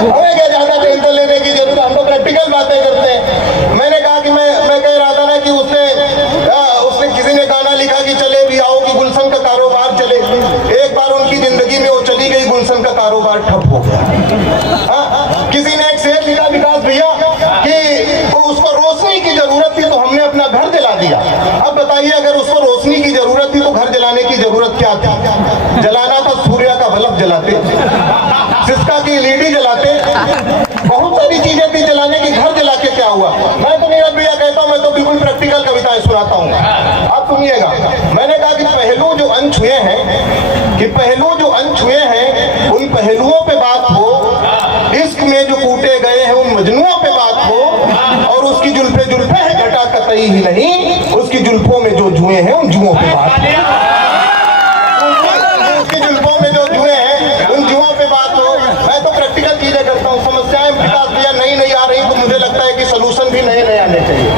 हमें क्या ज्यादा टेंशन लेने की जरूरत, हम तो प्रैक्टिकल बातें करते हैं। मैंने कहा कि मैं कह रहा था ना कि उसने किसी ने गाना लिखा कि चले भी आओ कि गुलशन का कारोबार चले। एक बार उनकी जिंदगी में वो चली गई, गुलशन का कारोबार ठप हो गया। किसी ने एक शेर लिखा विकास भैया कि उसको रोशनी की जरूरत थी तो हमने अपना घर जला दिया। अब बताइए अगर उसको रोशनी की जरूरत थी तो घर जलाने की जरूरत क्या थी? जलाना था सूर्य का बल्ब जलाते, सिस्का की एलईडी जलाते, बहुत सारी चीजें थी जलाने की, घर जला के क्या हुआ? मैं तो नीरज भैया कहता हूँ, मैं तो बिल्कुल प्रैक्टिकल कविताएं सुनाता हूँ, आप सुनिएगा। मैंने कहा कि पहलू जो अनछुए हैं, कि पहलू जो अनछुए हैं उन पहलुओं पे बात हो, इश्क में जो कूटे गए हैं उन मजनुओं पे बात हो, और उसकी जुल्फे जुल्फे है घटा कतई ही नहीं, उसकी जुल्फों में जो जुए हैं उन जुओं पे बात हो। उसकी जुल्फों में जो जुए हैं उन जुओं पे बात हो। मैं तो प्रैक्टिकल चीजें करता हूँ। समस्याएं विकास भैया नई नई आ रही तो मुझे लगता है कि सोल्यूशन भी नए नए आने चाहिए।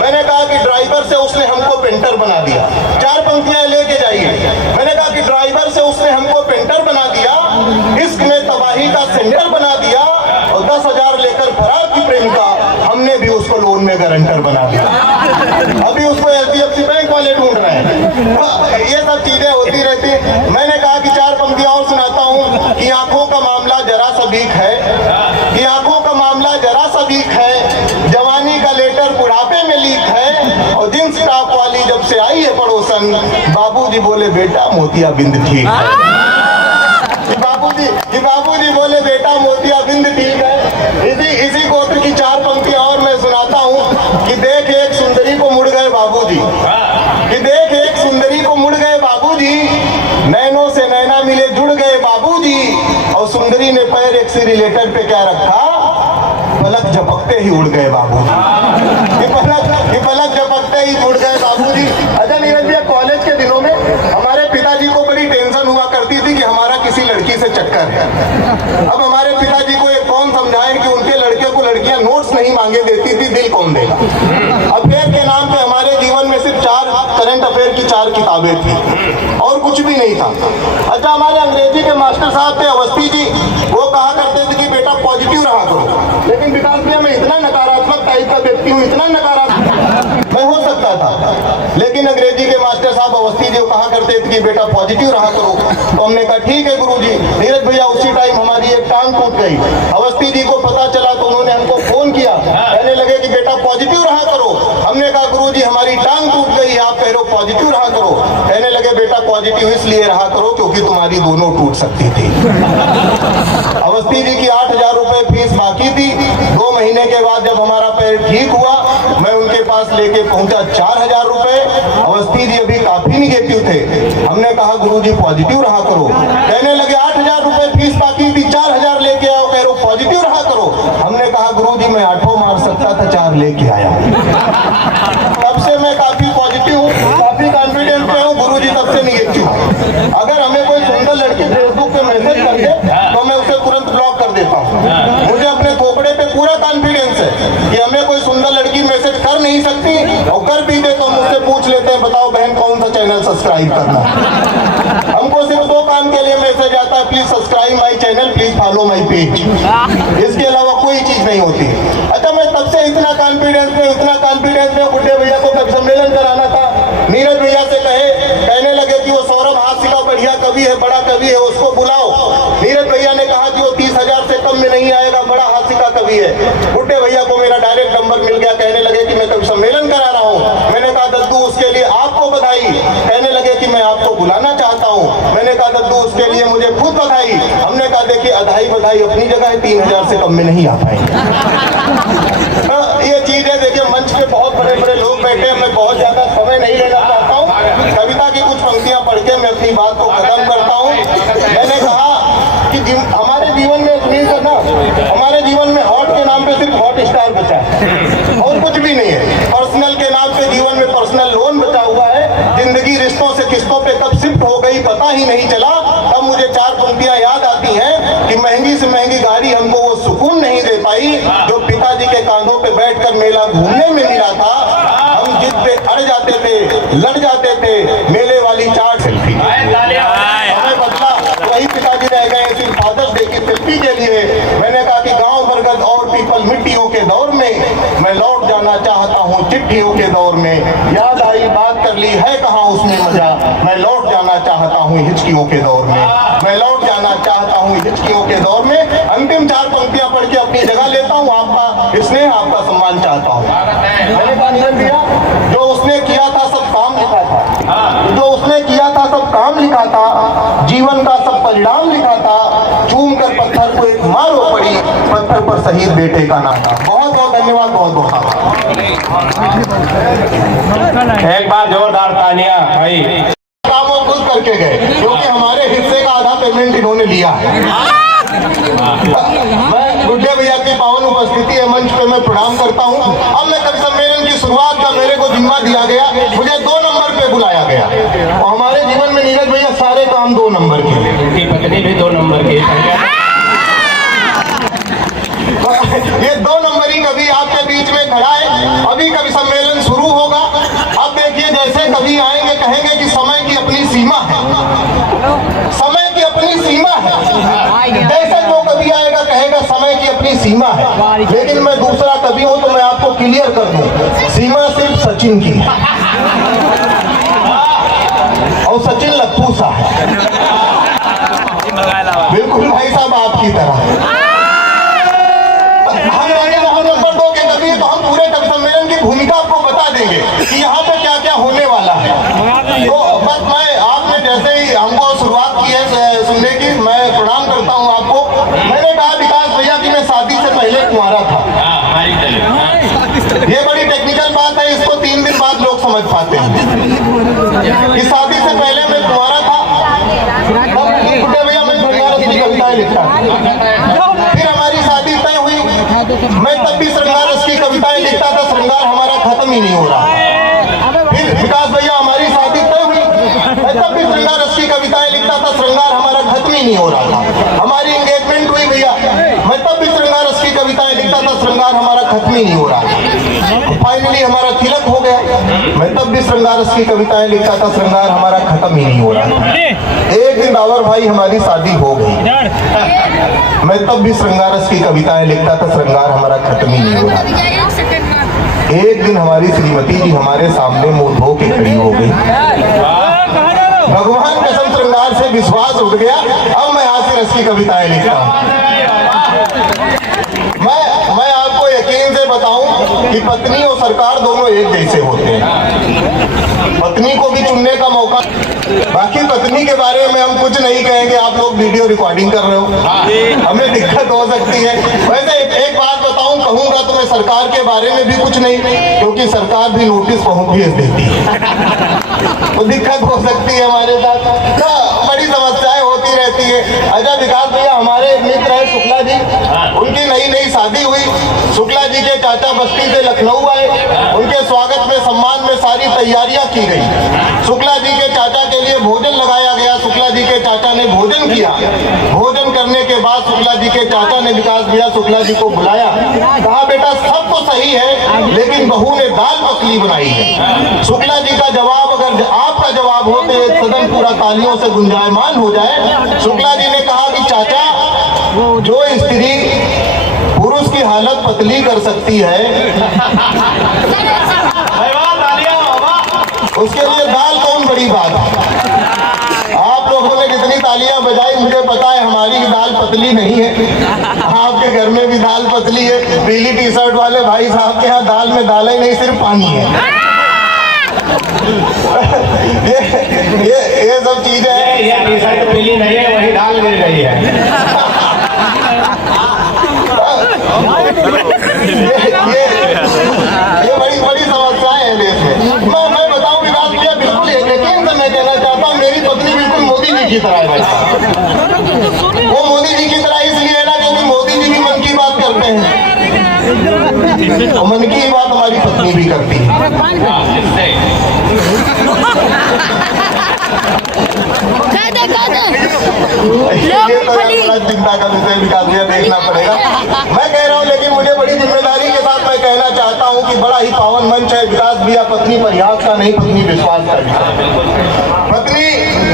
मैंने कहा कि ड्राइवर से उसने हमको पेंटर बना दिया, 4 पंक्तियां लेके जाइए। मैंने कहा कि ड्राइवर से उसने हमको पेंटर बना दिया, इश्क में तबाही का सेंटर बना दिया, और 10,000 लेकर फरार की प्रेमिका, हमने भी उसको लोन में गारंटर बना दिया। अभी उसको HDFC बैंक वाले ढूंढ रहे हैं। ये सब चीजें होती रहती है। मैंने कहा कि 4 पंक्तियां और सुनाता हूँ कि आंखों का मामला जरा सा वीक है, कि आंखों का मामला जरा सा वीक है, जवानी का लेटर बुढ़ापे में लीक है, और जींस टॉप वाली जब से आई है पड़ोसन, बाबूजी बोले बेटा मोतिया बिंद ठीक है। बाबूजी बोले बेटा मोतिया बिंद ठीक है। इसी गोत्र की 4 पंक्तियां और मैं सुनाता हूँ कि देख एक सुंदरी को मुड़ गए बाबूजी, कि देख एक सुंदरी को मुड़ गए बाबूजी, नैनों से नैना मिले जुड़ गए बाबूजी, और सुंदरी ने पैर एक सी रिलेटर पे क्या रखा, पलक झपकते ही उड़ गए बाबूजी, ये पलक झपकते ही उड़ गए बाबूजी। अच्छा नीरज भैया, कॉलेज के दिनों में हमारे पिताजी को बड़ी टेंशन हुआ करती थी कि हमारा किसी लड़की से चक्कर है। अब हमारे पिताजी को एक कौन समझाए कि उनके लड़के को लड़कियां नोट्स नहीं मांगे देती थी, दिल कौन देगा। अफेयर के नाम पे हमारे जीवन में सिर्फ 4 करंट अफेयर की 4 किताबें थी और कुछ भी नहीं था। अच्छा, हमारे अंग्रेजी के मास्टर साहब थे अवस्थी जी, वो कहा करते थे कि बेटा पॉजिटिव रहा करो। लेकिन विकास भैया, मैं इतना नकारात्मक टाइप का व्यक्ति हूँ, इतना नकारात्मक मैं हो सकता था, लेकिन अंग्रेजी के मास्टर साहब अवस्थी जी कहा करते थे कि बेटा पॉजिटिव रहा करो। तो हमने कहा ठीक है गुरुजी। नीरज भैया, उसी टाइम हमारी एक टांग टूट गई। अवस्थी जी को पता चला तो उन्होंने हमको फोन किया, कहने लगे कि बेटा पॉजिटिव रहा करो। हमने कहा गुरुजी हमारी टांग टूट गई, आप कह रहे हो पॉजिटिव रहा करो। कहने लगे बेटा पॉजिटिव इसलिए रहा करो क्योंकि तुम्हारी दोनों टूट सकती थी। अवस्थी जी की 8,000 रुपए फीस बाकी थी। 2 महीने के बाद जब हमारा पैर ठीक हुआ, मैं उनके पास लेके पहुंचा 4,000 रुपए। अवस्थी जी अभी काफी निगेटिव थे। हमने कहा गुरुजी पॉजिटिव रहा करो। कहने लगे 8,000 रुपए फीस बाकी थी, 4,000 लेके आओ, कह रहे हो पॉजिटिव रहा करो। हमने कहा गुरुजी मैं 8 मार सकता था, 4 लेके आया। तब से मैं काफी पॉजिटिव हूँ, काफी कॉन्फिडेंस में हूँ। गुरुजी तब से निगेटिव हूँ। अगर हमें कोई सुंदर लड़की फेसबुक पे मैसेज कर दे तो मैं उसे तुरंत ब्लॉक कर देता हूँ। मुझे अपने खोपड़े पे पूरा कॉन्फिडेंस है कि हमें कोई सुंदर लड़की मैसेज कर नहीं सकती, और कर भी दे तो मुझसे पूछ लेते हैं बताओ बहन कौन सा चैनल सब्सक्राइब करना। हमको सिर्फ 2 काम के लिए मैसेज आता है, please subscribe my channel, please follow my page. इसके अलावा कोई चीज नहीं होती। अच्छा, मैं तब से इतना कॉन्फिडेंस में बुड्ढे भैया को कवि सम्मेलन कराना था। नीरज भैया से कहने लगे कि वो सौरभ हास्य का बढ़िया कवि है, बड़ा कवि है, उसको बुलाओ। नीरज भैया ने कहा कि वो 30,000 से कम में नहीं आएगा, बड़ा हास्य का कवि है। बुड्ढे भैया को मेरा डायरेक्ट नंबर मिल गया, कहने लगे कि मैं कवि सम्मेलन करा रहा हूँ। मैंने कहा दद्दू उसके लिए आपको बधाई। कहने लगे कि मैं आपको बुलाना चाहता हूँ। मैंने कहा दद्दू उसके लिए मुझे खुद बधाई। हमने कहा देखिए अधाई बधाई अपनी जगह है, 3,000 से कम में नहीं आ पाएंगे। ये चीजें देखिए, मंच पे बहुत बड़े बड़े लोग बैठे हैं, मैं बहुत ज्यादा समय नहीं लेना चाहता हूँ। कविता की कुछ पंक्तियां पढ़ के मैं अपनी बात को खत्म करता हूँ। मैंने कहा कि हमारे जीवन में हमारे जीवन में हॉट के नाम पे सिर्फ हॉट स्टार बचा है और कुछ भी नहीं है। पर्सनल के नाम पे जीवन में पर्सनल लोन बचा हुआ है। जिंदगी रिश्तों से किस्तों पे कब शिफ्ट हो गई पता ही नहीं चला। तब मुझे 4 पंक्तियां याद आती हैं कि महंगी से महंगी गाड़ी हमको वो सुकून नहीं दे पाई जो पिताजी के कांधों पे बैठकर मेला घूमने में मिला था। हम जिद पे अड़ जाते थे, लड़ जाते थे, मेले वाली चाट सेल्फी हमें बदला, वही पिताजी रह गए सिर्फ फादर्स डे की सेल्फी के लिए। मैंने कहा कि लौटी पल मिट्टियों के दौर में, मैं लौट जाना चाहता हूँ चिट्ठियों के दौर में, याद आई बात कर ली है कहाँ उसमें मजा, मैं लौट जाना चाहता हूँ हिचकियों के दौर में, मैं लौट जाना चाहता हूँ हिचकियों के दौर में। अंतिम 4 पंक्तियां पढ़ के अपनी जगह लेता हूँ, आपका स्नेह आपका सम्मान चाहता हूँ। मैंने कहा निधन दिया, जो उसने किया था सब काम लिखा था, जो उसने किया था सब काम लिखा था, जीवन का सब परिणाम लिखा था, चूम कर पत्थर को एक मारो पड़ी, पत्थर पर शहीद बेटे का नाम था। बहुत बहुत धन्यवाद, बहुत बहुत आभार। एक बार जोरदार तालियां भाई। कामों खुद करके गए क्योंकि हमारे हिस्से का आधा पेमेंट इन्होंने लिया है। मैं गुड्डे भैया की पावन उपस्थिति है मंच पे मैं प्रणाम करता हूँ। अब मैं कवि सम्मेलन की शुरुआत का मेरे को जिम्मा दिया गया, मुझे 2 नंबर पे बुलाया गया और हमारे जीवन में नीरज भैया सारे काम 2 नंबर के, उनकी पत्नी भी 2 नंबर की। ये 2 नंबरी कवि आपके बीच में खड़ा है। अभी कवि सम्मेलन शुरू होगा। अब देखिए जैसे कवि आएंगे कहेंगे कि समय की अपनी सीमा है, समय की अपनी सीमा है। जैसे जो कवि आएगा कहेगा समय की अपनी सीमा है, लेकिन मैं दूसरा कवि हूं तो मैं आपको क्लियर कर दूं, सीमा सिर्फ सचिन की है और सचिन लक्कू सा है, बिल्कुल भाई साहब आपकी तरह। हम नंबर 2 के कवि तो हम पूरे कवि सम्मेलन की भूमिका आपको बता देंगे कि यहाँ पे क्या क्या होने वाला है। तो बस मैं आपने जैसे ही हमको शुरुआत की है सुनने की, मैं प्रणाम करता हूँ आपको। मैंने कहा विकास भैया कि मैं शादी से पहले कुंवारा था। ये बड़ी टेक्निकल बात है, इसको 3 दिन बाद लोग समझ पाते हैं कि शादी से पहले मैं कुंवारा था। गुड्डे भैया मैं बनारस की कविताएं लिखता, फिर हमारी शादी तय हुई, मैं तब भी श्रृंगार रस की कविताएं लिखता था, श्रृंगार हमारा खत्म ही नहीं हो रहा। फिर विकास भैया हमारी शादी तय हुई, मैं तब भी श्रृंगार रस की कविताएं लिखता था, श्रृंगार हमारा खत्म ही नहीं हो रहा था। हमारी एंगेजमेंट हुई भैया, मैं तब भी श्रृंगार रस की कविताएं लिखता था, श्रृंगार हमारा खत्म ही नहीं हो रहा था। फाइनली हमारा तिलक हो गया, मैं तब भी श्रृंगार रस की कविताएं लिखता था, श्रृंगार हमारा खत्म ही नहीं हो रहा था। एक दिन दावर भाई हमारी शादी हो गई, मैं तब भी श्रृंगार रस की कविताएं लिखता था, श्रृंगार हमारा खत्म ही नहीं हो रहा था। एक दिन हमारी श्रीमती जी हमारे सामने मुंह धो के खड़ी हो गई। भगवान कसम श्रृंगार से विश्वास उठ गया, अब मैं हास्य रस की कविताएं लिखता हूँ। मैं आपको यकीन से बताऊं कि पत्नी और सरकार दोनों एक जैसे होते हैं। पत्नी को भी चुनने का मौका, बाकी पत्नी के बारे में हम कुछ नहीं कहेंगे, आप लोग वीडियो रिकॉर्डिंग कर रहे हो, हमें दिक्कत हो सकती है। वैसे एक बात बताऊं, कहूंगा तो मैं सरकार के बारे में भी कुछ नहीं, क्योंकि सरकार भी नोटिस भेज देती है, तो दिक्कत हो सकती है हमारे साथ, तो बड़ी समस्याएं होती रहती है। अच्छा विकास भैया हमारे एक मित्र है शुक्ला जी, उनकी नई शादी हुई, शुक्ला जी के चाचा बस्ती से लखनऊ आए, उनके स्वागत में सम्मान में सारी तैयारियां की गई। शुक्ला जी के चाचा के लिए भोजन लगाया गया, शुक्ला जी के चाचा ने भोजन किया। भोजन करने के बाद शुक्ला जी के चाचा ने विकास भैया शुक्ला जी को बुलाया, कहा बेटा सब तो सही है लेकिन बहू ने दाल मखनी बनाई है। शुक्ला जी का जवाब, अगर आपका जवाब हो तो सदन पूरा तालियों से गुंजायमान हो जाए। शुक्ला जी ने कहा कि चाचा, जो स्त्री पुरुष की हालत पतली कर सकती है उसके लिए दाल कौन बड़ी बात है। आप लोगों ने कितनी तालियां बजाई मुझे पता है, हमारी दाल पतली नहीं है, आपके घर में भी दाल पतली है। पीली टी शर्ट वाले भाई साहब के यहाँ दाल में दाल ही नहीं सिर्फ पानी है। ये सब चीजें ये टी शर्ट पीली नहीं है, वही दाल गिर रही है। ये बड़ी समस्याएं हैं देश में। मैं बताऊं विकास भैया, बिल्कुल यकीन से मैं कहना चाहता हूँ, मेरी पत्नी बिल्कुल मोदी जी की तरह है भाई साहब। वो मोदी जी की तरह इसलिए है ना क्योंकि मोदी जी भी मन की बात करते हैं, और मन की बात हमारी पत्नी भी करती है। ये तो बड़ा चिंता का विषय विकास भैया देखना पड़ेगा। मैं कह रहा हूँ, लेकिन मुझे बड़ी जिम्मेदारी के साथ मैं कहना चाहता हूँ कि बड़ा ही पावन मंच है। विकास भैया पत्नी प्रयास का नहीं, पत्नी विश्वास का विषय। पत्नी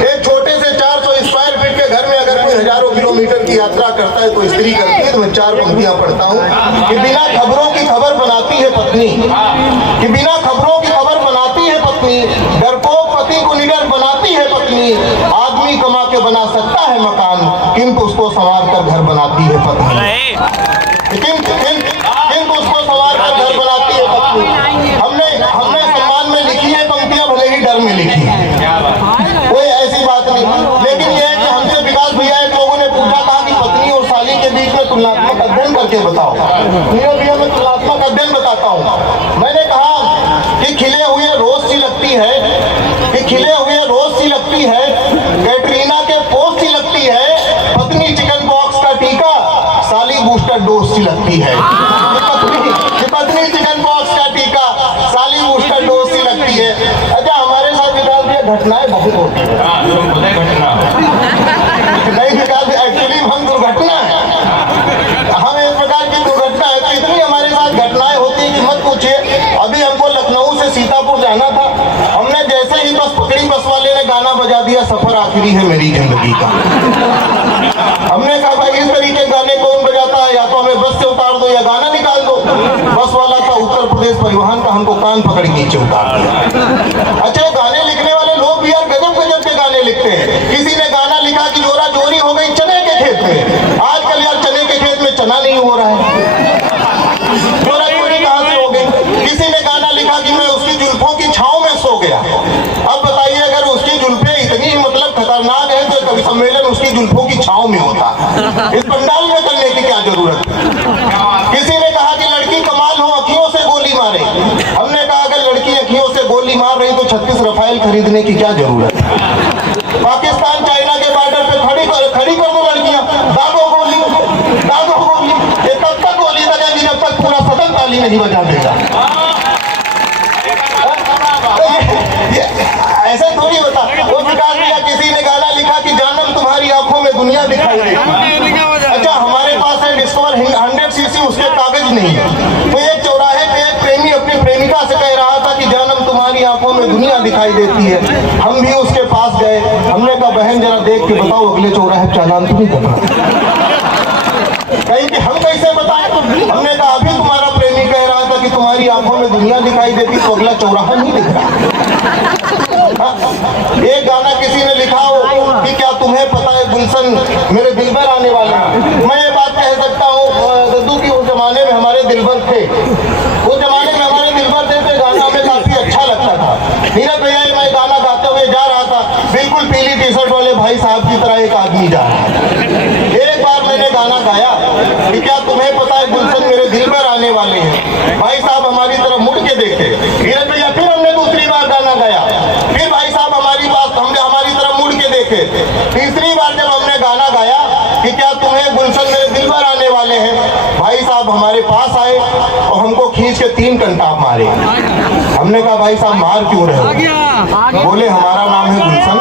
एक छोटे से 400 स्क्वायर फीट के घर में अगर कोई हजारों किलोमीटर की की यात्रा करता है तो स्त्री करती है। तो मैं 4 पंक्तियां पढ़ता हूँ कि बिना खबरों की खबर बनाती है पत्नी, कि बिना खबरों की खबर बनाती है पत्नी, डरपोक पति को निडर बनाती है पत्नी। आदमी कमा के बना सकता है मकान, किंतु उसको संवार कर घर बनाती है पत्नी। किंतु उसको संवार कर घर बनाती है पत्नी। हमने सम्मान में लिखी है पंक्तियां, भले ही डर में लिखी है, कोई ऐसी बात नहीं। लेकिन यह है कि हमसे विकास भैया एक लोगों ने पूछा, कहा कि पत्नी और साली के बीच में तुलनात्मक अध्ययन करके बताओ। भैया मैं तुलनात्मक अध्ययन बताता हूँ। मैंने कहा कि खिले हुए रोज सी लगती है, कि खिले हुए रोज सी लगती है, कैटरीना के पोस्ट सी लगती है, पत्नी चिकन बॉक्स का टीका, साली बूस्टर डोज सी लगती है। पत्नी चिकन बॉक्स का टीका, साली बूस्टर डोज सी लगती है। अच्छा हमारे साथ विकास भैया घटनाएं बहुत होती है। नहीं विकास एक्चुअली हम दुर्घटना है, हम एक प्रकार की दुर्घटना है। तो इतनी हमारे साथ घटनाएं होती है कि मत पूछिए। अभी हमको लखनऊ से सीतापुर जाना था, हमने जैसे ही बस पकड़ी, बस वाले ने गाना बजा दिया, सफर आखिरी है मेरी जिंदगी का। हमने कहा भाई इस तरीके गाने कौन बजाता है, या तो हमें बस से उतार दो या गाना निकाल दो। बस वाला था उत्तर प्रदेश परिवहन का, हमको कान पकड़ नीचे उतार दिया। अच्छा गाने लिखने वाले लोग भी यार गजब गजब के गाने लिखते हैं। किसी ने गाना लिखा कि जोरा जोरी हो गई चने के खेत में। आजकल यार चने के खेत में चना नहीं हो रहा है, जोरा जोरी कहां से हो गई। किसी ने गाना लिखा कि मैं उसकी जुल्फों की छांव में सो गया। अब बताइए अगर उसकी जुल्फें इतनी मतलब खतरनाक है तो कवि सम्मेलन उसकी जुल्फों की छांव में होता, इस पंडाल में करने की क्या जरूरत। किसी ने कहा कि लड़की कमाल हो अखियों से गोली मारे। हमने कहा अगर लड़की अखियों से गोली मार रही तो 36 रफाइल खरीदने की क्या जरूरत। पाकिस्तान चाइना के बॉर्डर पे खड़ी कर दो लड़कियां, दागो गोली, दागो गोली। ये तब तक गोली बजेगी जब तक पूरा सदन ताली नहीं बजा देगा। ऐसा थोड़ी होता। वो विकास भैया किसी ने गाना लिखा कि जानम तुम्हारी आंखों में दुनिया दिखाई देती। अच्छा हमारे पास है डिस्कवर 100 सीसी, उसके कागज नहीं है। तो एक चौराहे पे एक प्रेमी अपनी प्रेमिका से कह रहा था कि जानम तुम्हारी आंखों में दुनिया दिखाई देती है। हम भी उसके पास गए, हमने कहा बहन जरा देख के बताओ अगले चौराहे चालान तो नहीं करना। कहीं कि हम कैसे बताएं। हमने कहा अभी तुम्हारा प्रेमी कह रहा था कि तुम्हारी आंखों में दुनिया दिखाई देती, तो अगला चौराहा नहीं दिख रहा। एक गाना किसी ने लिखा हो कि क्या तुम्हें पता है गुलशन मेरे दिलबर आने वाले हैं। मैं ये बात कह सकता हूँ दद्दू की उस जमाने में हमारे दिलबर थे, उस जमाने में हमारे दिलबर थे तो गाना हमें काफी अच्छा लगता था। नीरज भैया मैं गाना गाते हुए जा रहा था, बिल्कुल पीली टी शर्ट वाले भाई साहब की तरह एक आदमी जा रहा है। एक बार मैंने गाना गाया कि क्या तुम्हें पता है गुलशन मेरे दिलबर आने वाले हैं। भाई साहब हमारी तरफ मुड़ के देखे। नीरज भैया फिर हमने दूसरी बार गाना गाया, फिर भाई साहब हमारी तरफ मुड़ के देखे। तीसरी बार जब हमने गाना गाया कि क्या तुम्हें गुलशन मेरे दिलबर आने वाले हैं, भाई साहब हमारे पास आए और हमको खींच के 3 कंटाप मारे। हमने कहा भाई साहब मार क्यों रहे हो। बोले हमारा नाम है गुलशन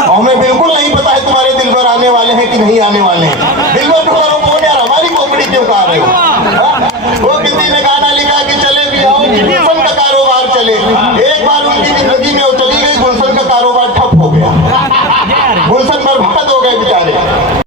और हमें बिल्कुल नहीं पता है तुम्हारे दिलबर आने वाले हैं कि नहीं आने वाले हैं। दिलबर तो करो कौन यार, हमारी खोपड़ी क्यों खा रहे हो।